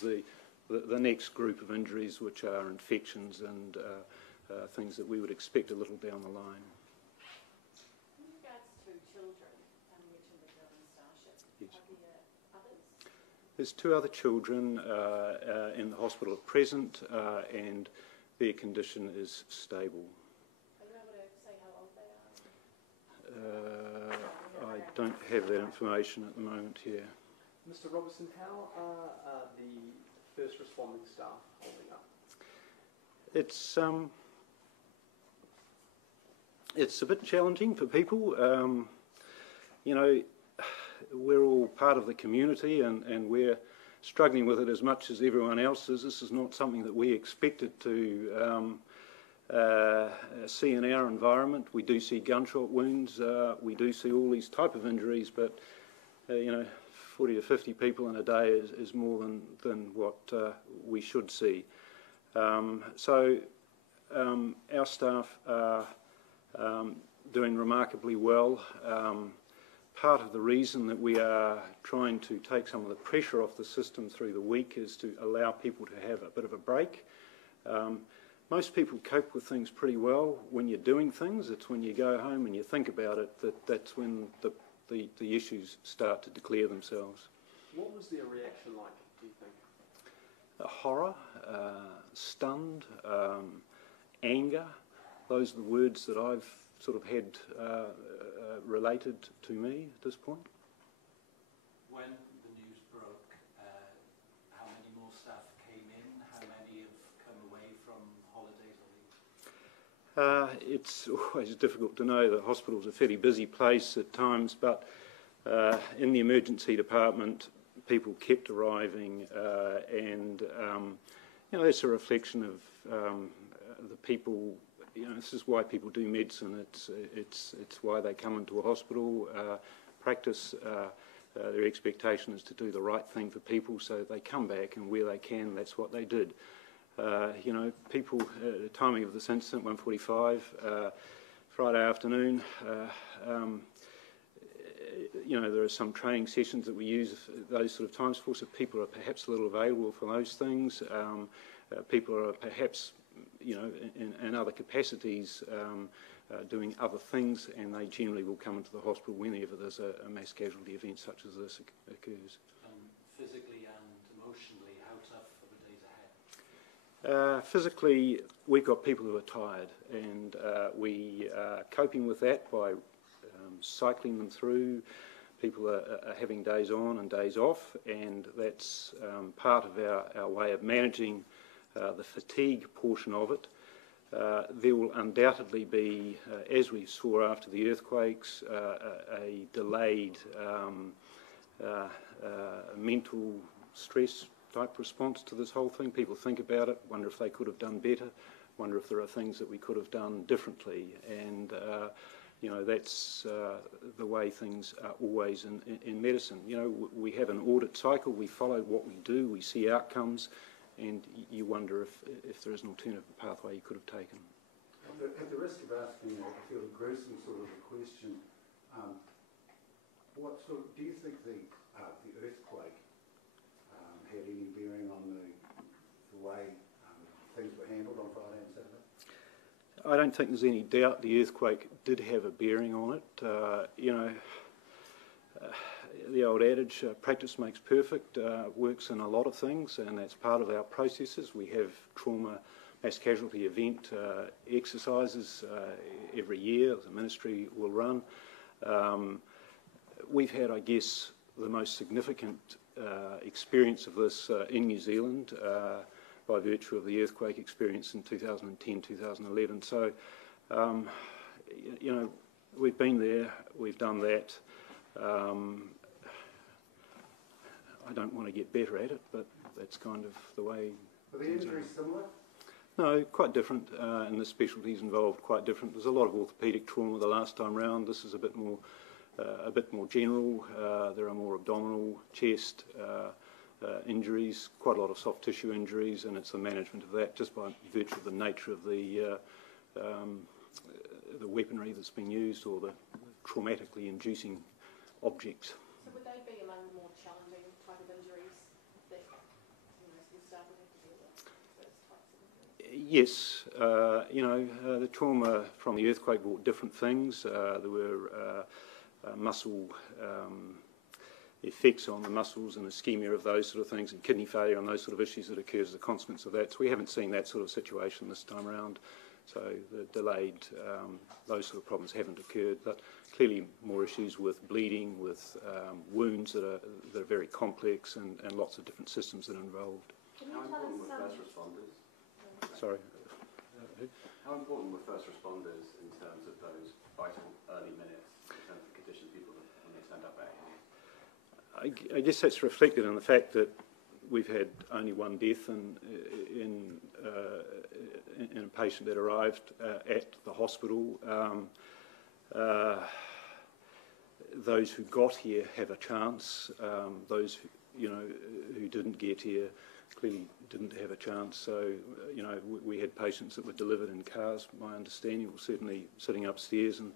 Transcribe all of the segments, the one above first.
The next group of injuries, which are infections and things that we would expect a little down the line. In regards to children, you mentioned the girl in Starship. Yes. Are there others? There's 2 other children in the hospital at present, and their condition is stable. Are you able to say how old they are? I don't have that information at the moment here. Mr. Robertson, how are the first responding staff holding up? It's a bit challenging for people. You know, we're all part of the community, and we're struggling with it as much as everyone else is. This is not something that we expected to see in our environment. We do see gunshot wounds, we do see all these type of injuries, but you know, 40 to 50 people in a day is more than what we should see. So our staff are doing remarkably well. Part of the reason that we are trying to take some of the pressure off the system through the week is to allow people to have a bit of a break. Most people cope with things pretty well when you're doing things. It's when you go home and you think about it that's when the issues start to declare themselves. What was their reaction like, do you think? Horror, stunned, anger. Those are the words that I've sort of had related to me at this point. When the news broke, how many more staff came in? How many have come away from holidays or leave? It's always difficult to know. The hospital's a fairly busy place at times, but in the emergency department, people kept arriving, and you know, that's a reflection of the people. You know, this is why people do medicine. It's why they come into a hospital. Practice. Their expectation is to do the right thing for people, so they come back, and where they can, that's what they did. You know, people. The timing of this incident, 1:45, Friday afternoon. You know, there are some training sessions that we use those sort of times for, so people are perhaps a little available for those things. People are perhaps, you know, in other capacities doing other things, and they generally will come into the hospital whenever there's a mass casualty event such as this occurs. Physically and emotionally, how tough are the days ahead? Physically, we've got people who are tired, and we are coping with that by cycling them through. People are having days on and days off, and that's part of our way of managing the fatigue portion of it. There will undoubtedly be, as we saw after the earthquakes, a delayed mental stress type response to this whole thing. People think about it, wonder if they could have done better, wonder if there are things that we could have done differently, and you know, that's the way things are always in medicine. You know, we have an audit cycle, we follow what we do, we see outcomes, and you wonder if there is an alternative pathway you could have taken. At the risk of asking a fairly gruesome sort of a question, what sort of, do you think the earthquake had any bearing on the way things were handled on Friday and Saturday? I don't think there's any doubt the earthquake did have a bearing on it. You know, the old adage, practice makes perfect, works in a lot of things, and that's part of our processes. We have trauma mass casualty event exercises every year the ministry will run. We've had, I guess, the most significant experience of this in New Zealand by virtue of the earthquake experience in 2010, 2011. So, you know, we've been there, we've done that. I don't want to get better at it, but that's kind of the way. Are the injuries similar? No, quite different, and the specialties involved quite different. There's a lot of orthopaedic trauma the last time round. This is a bit more general. There are more abdominal, chest injuries, quite a lot of soft tissue injuries, and it's the management of that just by virtue of the nature of the weaponry that's been used or the traumatically inducing objects. So would they be among the more challenging type of injuries that Yes, the trauma from the earthquake brought different things. There were muscle effects on the muscles and ischemia of those sort of things, and kidney failure and those sort of issues that occurred as a consequence of that. So we haven't seen that sort of situation this time around. So the delayed, those sort of problems haven't occurred, but clearly more issues with bleeding, with wounds that are very complex, and lots of different systems that are involved. How important were first responders? Sorry. How important were first responders in terms of those vital early minutes, in terms of the condition people when they turned up at A&E? I guess that's reflected in the fact that we've had only one death in a patient that arrived at the hospital. Those who got here have a chance. Those who didn't get here clearly didn't have a chance. So we had patients that were delivered in cars. My understanding was certainly sitting upstairs and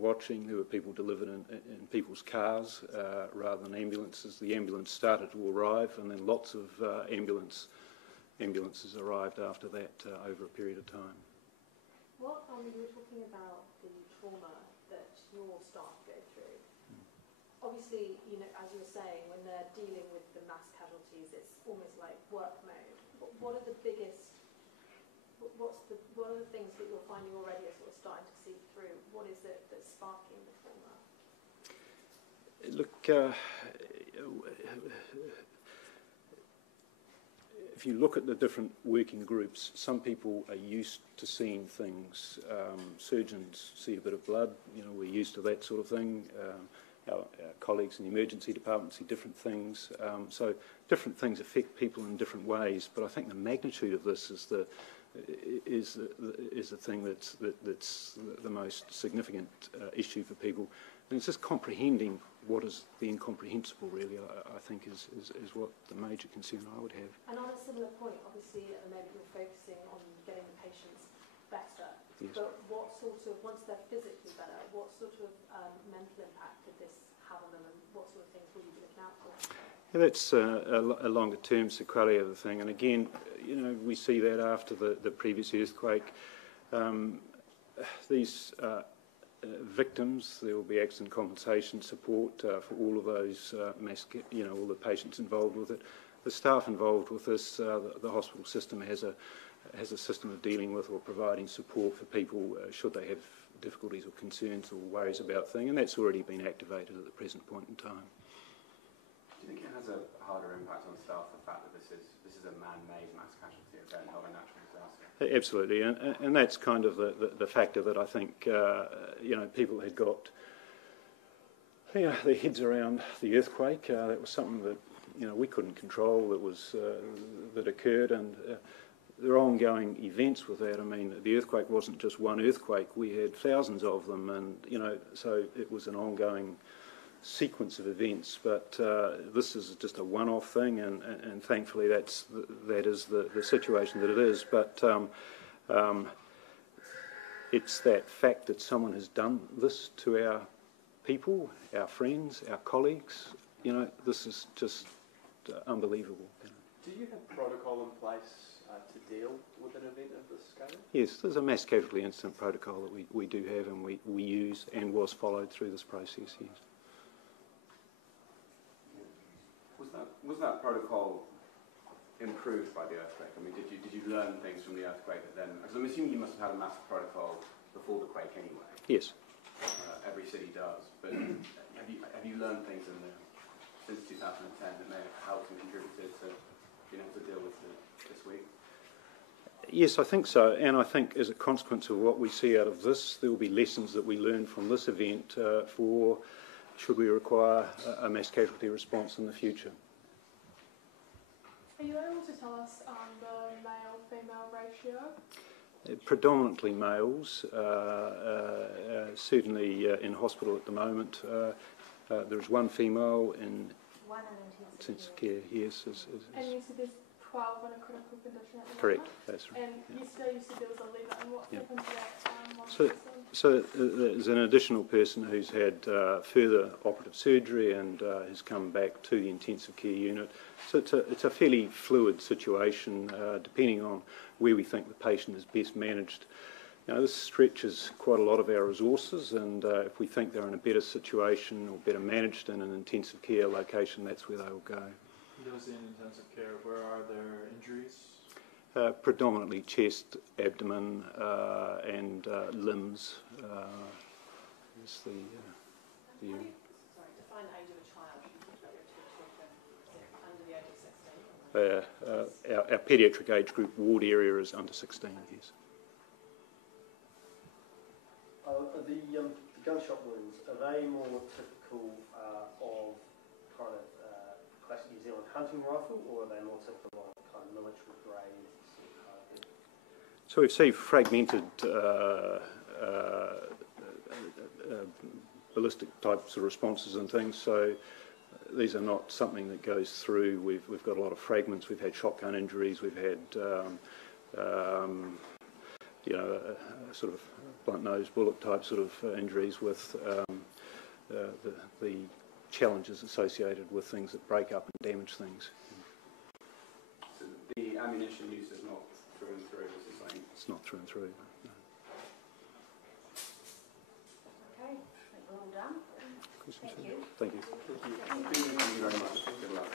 watching. There were people delivered in people's cars rather than ambulances. The ambulance started to arrive, and then lots of ambulances arrived after that over a period of time. What you were talking about the trauma that your staff go through. Obviously, as you were saying, when they're dealing with the mass casualties, it's almost like work mode. What are the biggest? What are the things that you're finding already are sort of starting to seep through? What is it that's sparking the trauma? Look, if you look at the different working groups, some people are used to seeing things. Surgeons see a bit of blood, we're used to that sort of thing. Our colleagues in the emergency department see different things. So different things affect people in different ways, but I think the magnitude of this is the thing that's the most significant issue for people. And it's just comprehending what is the incomprehensible, really, I think is what the major concern I would have. And on a similar point, obviously at the moment you're focusing on getting the patients better. Yes. But what sort of, once they're physically better, what sort of mental impact could this have on them, and what sort of things will you be looking out for? Yeah, that's a longer term sequelae of the thing, and again, we see that after the previous earthquake. These victims, there will be accident compensation support for all of those, all the patients involved with it. The staff involved with this, the hospital system has a system of dealing with or providing support for people should they have difficulties or concerns or worries about things, and that's already been activated at the present point in time. Do you think it has a harder impact on staff, the fact that this is a man-made mass casualty event, not a natural disaster? Absolutely, and that's kind of the factor that I think people had got their heads around the earthquake. That was something that we couldn't control. That occurred, and there are ongoing events with that. I mean, the earthquake wasn't just one earthquake; we had thousands of them, and so it was an ongoing sequence of events. But this is just a one-off thing, and thankfully that is the situation that it is. But it's that fact that someone has done this to our people, our friends, our colleagues. This is just unbelievable. Do you have protocol in place to deal with an event of this scale? Yes, there's a mass casualty incident protocol that we do have, and we use, and was followed through this process. Yes. Was that protocol improved by the earthquake? I mean, did you learn things from the earthquake that then? Because I'm assuming you must have had a massive protocol before the quake anyway. Yes. Every city does. But have you learned things since 2010 that may have helped and contributed to being able to deal with this week? Yes, I think so, and I think as a consequence of what we see out of this, there will be lessons that we learn from this event for should we require a mass casualty response in the future. Are you able to tell us the male-female ratio? Predominantly males, certainly in hospital at the moment. There's one female in intensive care, yes. And you said there's 12 in a critical condition at the Correct, moment? that's right. And yesterday you said there was 11. What happened to that one So, person? So there's an additional person who's had further operative surgery and has come back to the intensive care unit. So it's a fairly fluid situation, depending on where we think the patient is best managed. You know, this stretches quite a lot of our resources, and if we think they're in a better situation or better managed in an intensive care location, that's where they will go. Those in intensive care, where are their injuries? Predominantly chest, abdomen, and limbs is the Sorry, define age of a child. You talked about your two children. Is it under the age of 16? our paediatric age group ward area is under 16, yes. The gunshot wounds, are they more typical of kind of classic New Zealand hunting rifle, or are they more typical of kind of military grade? So we've seen fragmented ballistic types of responses and things, so these are not something that goes through. We've got a lot of fragments. We've had shotgun injuries. We've had sort of blunt-nosed bullet type sort of injuries with the challenges associated with things that break up and damage things. So the ammunition use is not through and through, is it saying? It's not through and through. No. Okay, I think we're all done. Questions? Thank you. Thank you. Thank you very much. Good luck.